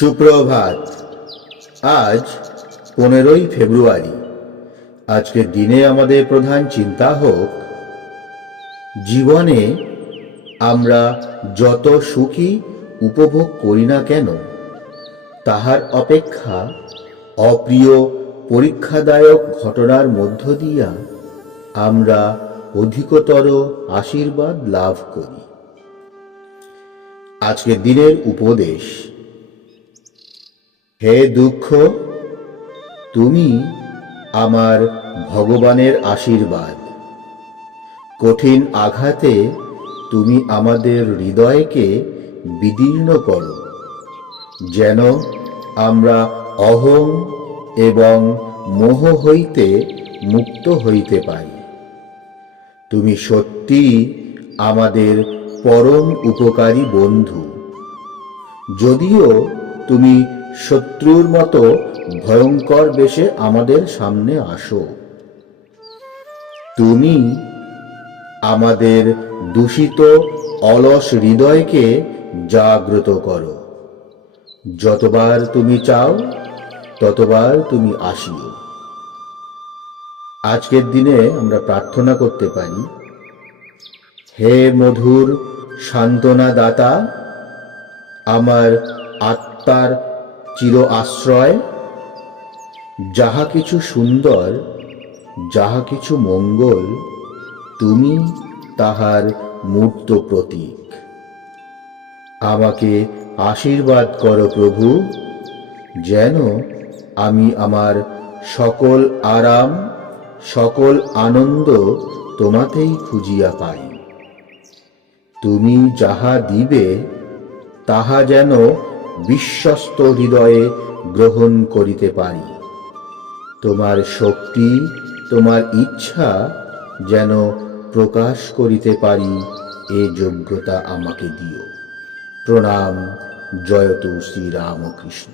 সুপ্রভাত। আজ 15ই ফেব্রুয়ারি। আজকের দিনে আমাদের প্রধান চিন্তা হোক, জীবনে আমরা যত সুখী উপভোগ করি না কেন, তাহার অপেক্ষা অপ্রিয় পরীক্ষাদায়ক ঘটনার মধ্য দিয়া আমরা অধিকতর আশীর্বাদ লাভ করি। আজকের দিনের উপদেশ: হে দুঃখ, তুমি আমার ভগবানের আশীর্বাদ। কঠিন আঘাতে তুমি আমাদের হৃদয়কে বিদীর্ণ করো, যেন আমরা অহং এবং মোহ হইতে মুক্ত হইতে পারি। তুমি সত্যি আমাদের পরম উপকারী বন্ধু, যদিও তুমি শত্রুর মতো ভয়ঙ্কর বেশে আমাদের সামনে আসো। তুমি আমাদের দূষিত অলস হৃদয়কে জাগ্রত করো। যতবার তুমি চাও ততবার তুমি আসিও। আজকের দিনে আমরা প্রার্থনা করতে পারি: হে মধুর সান্ত্বনা দাতা, আমার আত্মার চির আশ্রয়, যাহা কিছু সুন্দর, যাহা কিছু মঙ্গল, তুমি তাহার মূর্ত প্রতীক। আমাকে আশীর্বাদ করো প্রভু, যেন আমি আমার সকল আরাম, সকল আনন্দ তোমাতেই খুঁজিয়া পাই। তুমি যাহা দিবে তাহা যেন বিশ্বস্ত হৃদয়ে গ্রহণ করিতে পারি। তোমার শক্তি, তোমার ইচ্ছা যেন প্রকাশ করিতে পারি, এ যোগ্যতা আমাকে দিও। প্রণাম। জয়তু শ্রীরামকৃষ্ণ।